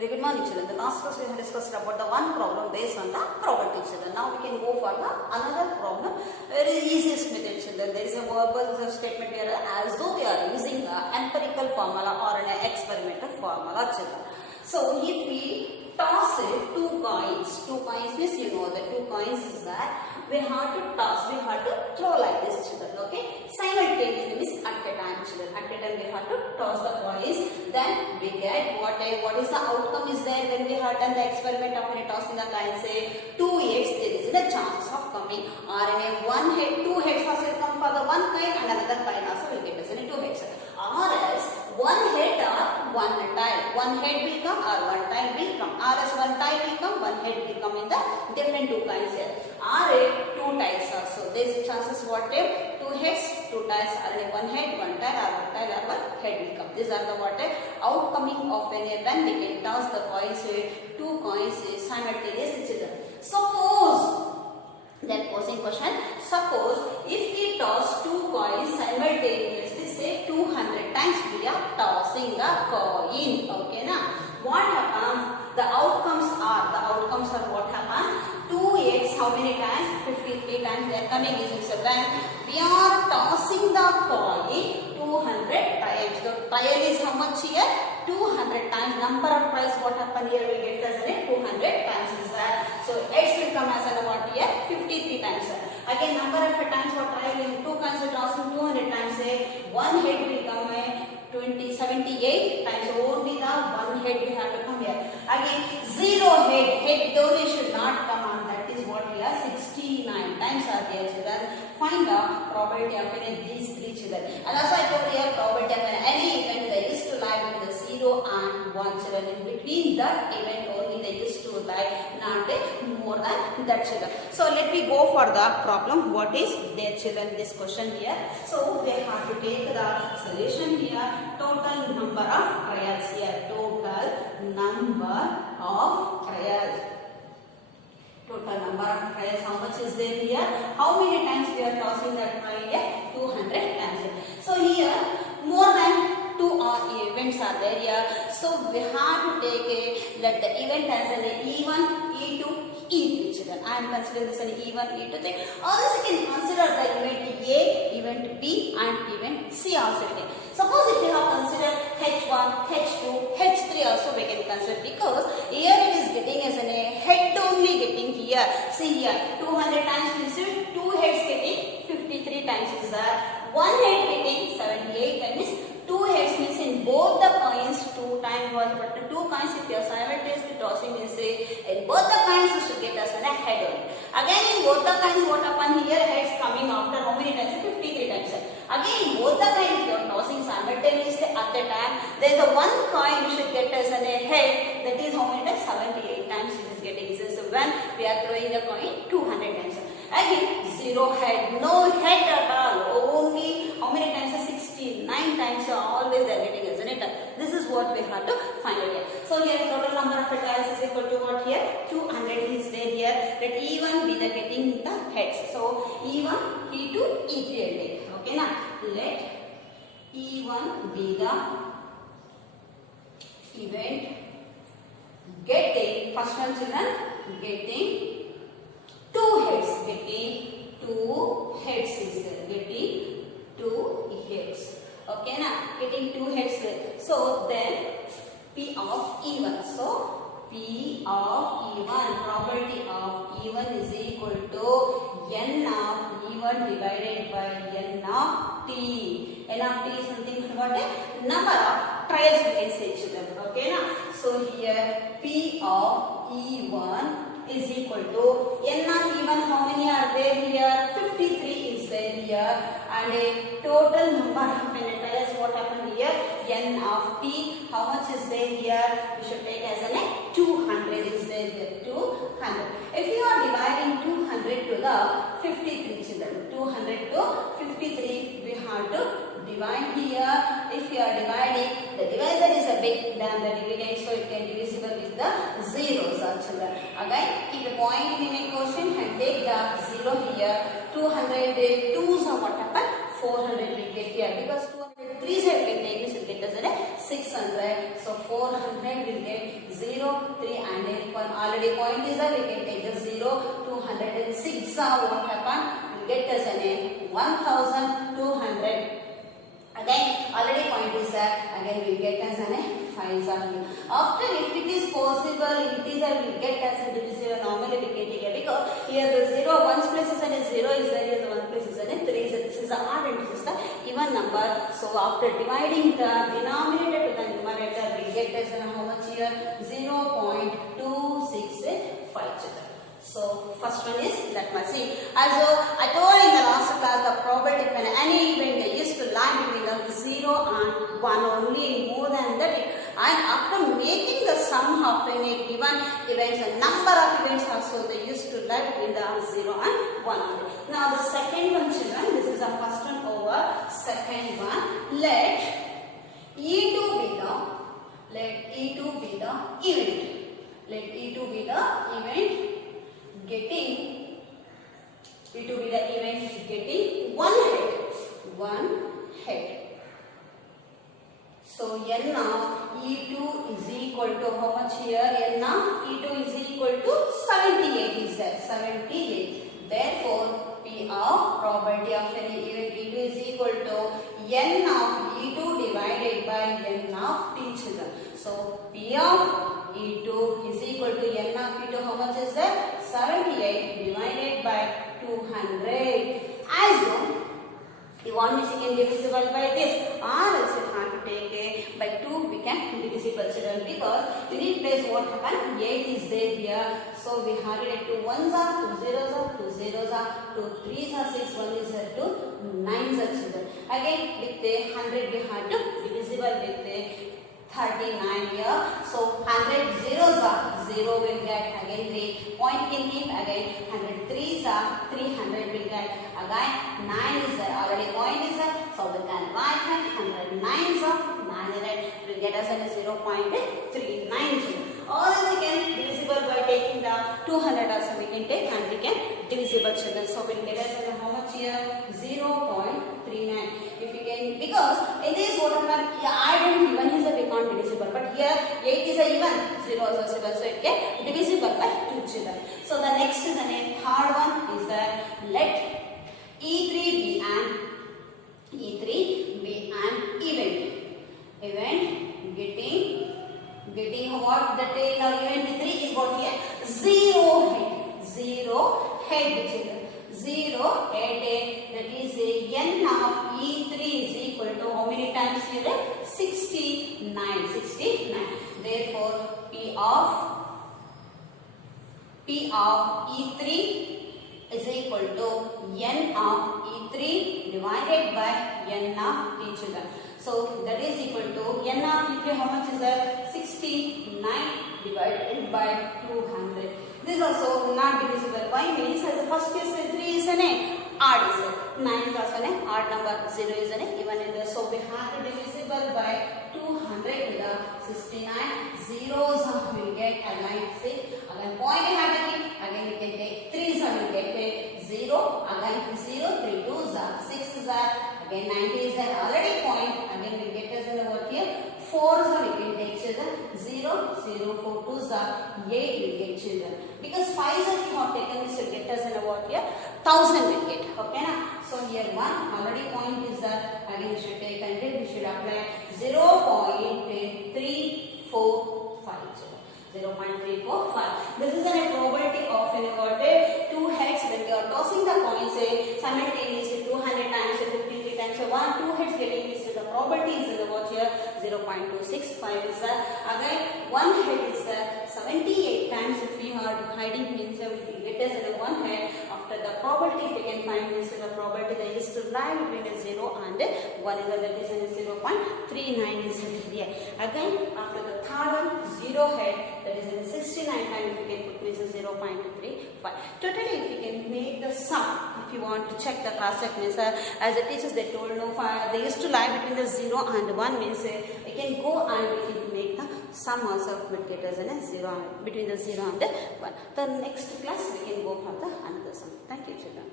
Very good morning children. The last class we have discussed about the one problem based on the probability children. Now we can go for the another problem. Very easiest method children. There is a verbal statement here as though we are using the empirical formula or an experimental formula children. So if we toss it two coins means you know the two coins is that we have to toss, we have to throw like this children, okay? Simultaneously means at a time children, at a time we have to toss the coins, then we get what is the outcome is there when we have done the experiment of tossing the coin, say 2 heads, there is a chances of coming, or in a one head, two heads also will come for the one coin and another coin also will get us in a two heads, or else one head or one tile, one head will come or one tile will come, or else one tile will come, one head will come in the different two coins here, or two tiles also. There is a chances what if two heads, two tiles, or one head, one tile, or one tile, or one head will come. These are the what outcoming of when we can toss the coins, two coins simultaneously children. Suppose, then posing question, suppose if we toss two coins simultaneously, say 200 times we are tossing the coin, okay na? What happens? The outcomes are what happens? 2x how many times? 53 times they are coming is when we are tossing the coin 200 times. The trial is how much here? 200 times. Number of tries what happen here will get us in 200 times is that. So x will come as a what here? 53 times. Again number of times what trial is two coins are tossing 200 times. Say one head will come 78 times. Only the one head we have to come here. Again zero head only should not come on. That is what we are 69 times are there children. Find the probability of these three children. And also I told you probability of any event they used to lie between the 0 and 1 children. In between that event only they used to lie, not more than that children. So let me go for the problem. What is their children? This question here. So they have to take the solution here. Total number of trials here. Total number of trials. Total number of trials, how much is there here? How many times we are tossing that trial here? 200 times. So here more than two events are there here. So we have to take let the event as an E1, E2, E3 children. I am considering this an E1, E2, E3. Also you can consider the event A, event B and event C also. Suppose if you have considered H1, H2, H3 also we can consider, because here it is getting as a head only getting here. See here 200 times means two heads getting 53 times is there. One head getting 78 times. Two heads means in both the coins two times was, but the two coins if you are simultaneously tossing means in both the coins you should get us a head only. Again in both the coins what happen here, heads coming after how many times? 53 times. Again both the coins if you are tossing simultaneously at the time, there is a one coin you should get us a head, that is how many times? 78 times it is getting. So when we are throwing the coin 200 times. Again zero head, no head at all, only how many times? 69 times. So always they are getting, isn't it? This is what we have to find out here. So here total number of trials is equal to what here? 200 is there here. Let E1 be the getting the heads. So E1, E2, E3 okay now. Let E1 be the event getting, first one children, getting two heads, getting two heads is there, getting two heads. Okay now, getting two heads there. So then P of E1. So P of E1, probability of E1 is equal to N of E1 divided by N of T. N of T is something what? Number of trials we can say children. Okay now. So here P of E1 is equal to N of E1, how many are there here? 53 is there here, and a total number of trials what happened here? N of T, how much is there here? We should take as a 200 is there here, 200. If you are dividing 200 to the 53 children, 200 to 53 we have to divide here. If you are dividing, the divisor is a big than the dividend, so it can be divisible with the zeros children. Again, keep a point in a question and take the zero here. 200 2s are what happen? 400 will get here, because 200 3s have been taken, so get get us a 600. So 400 will get 0, 3 and a 1. Already point is there, we can take the 0. 206 what happened? Will get us a 1200. Again, already point is there, again we get as an 5 here. After, if it is possible, integer will get as a divisible. Normally we can take it because here the 0, 1's place is a 0 is there, here the 1 place is a 3. This is the odd and this is the even number. So after dividing the denominator to the numerator, we get as an how much here? 0.265 children. So first one is, let me see. As I told in the last class, the probability when any event they used to lie between the 0 and 1 only, more than that. And after making the sum of any given events, the number of events also they used to lie between the 0 and 1 only. Now the second one, children, this is the first one over. Second one, let E2 be the event. Let E2 be the event. Getting one head. So n of E2 is equal to how much here? N of E2 is equal to 78 is there. 78. Therefore, P of probability of any event E2 is equal to n of E2 divided by n of t children. So P of E2 is equal to n of E2. How much is there? 78 divided by 200. As though you want this, you can divisible by this, or else you have to take a by 2 we can divisible children, because in place what happened? 8 is there here. So we have it 2 1s are 2 zeros are 2 zeros are 2 3s are 6 1 is 2 9s are children. Again with the 100 we have to divisible with the 39 here. So 100 zeros are 0 will get again 3. Point can keep again 100 3s are 300 will get again 9 is there. Already point is there. So we can write 100 9s are 900 will get us a 0.39. Or else we can divisible by taking the 200 also we can take and we can divisible children. So we will get us how much here? 0.39. If we can, because in this whatever odd and even is a we can't divisible, but here 8 is a even, 0 is also so it can divisible by 2 children. So the next is the third one is that let E3 be an event getting what that is now event 3 is what here? 0 head children. 0 head, that is a n of E3 is equal to how many times here? 69. Therefore, P of E3 is equal to n of E3 divided by n of t children. So that is equal to n of E3. How much is that? 69 divided by 200. This is also not divisible. Why? Means as the first case 3 is an odd is it. 9 is also an odd number. 0 is an even in there. So we have to divisible by 200 to the 69. Zeros will get again 6. Again point we have to keep. Again we can take 3s will get a 0. Again 0. 3 2s are 6s are. Again 90 is an already point. Again we get us in the what here? 4s we can take children. 0 0 4 2s are 8 we get children. Because 5s if you have taken this will get us in a what here? 1000 will get. Okay na? So here 1 already point is that again we should take 100. We should apply 0.345 children. 0.345. This is a probability of what? 2 heads when we are tossing the coins simultaneously 200 times 53 times. So 2 heads getting this. The probability is in the what here? 0.265 is that. Again 1 head is 78 times. If we are dividing means we will get us in 1 head. After the probability, if we can find this the probability that is to lie between the 0 and 1 is that is 0.39 is here. Again after the third one 0 head, that is in 69 times we can put this as 0.35. Totally if we can make the sum, if you want to check the cross check means as the teachers they told no, they used to lie between the 0 and 1 means we can go and we can make the sum also will get us in a 0 between the 0 and the 1. The next class we can go for the another sum. Thank you children.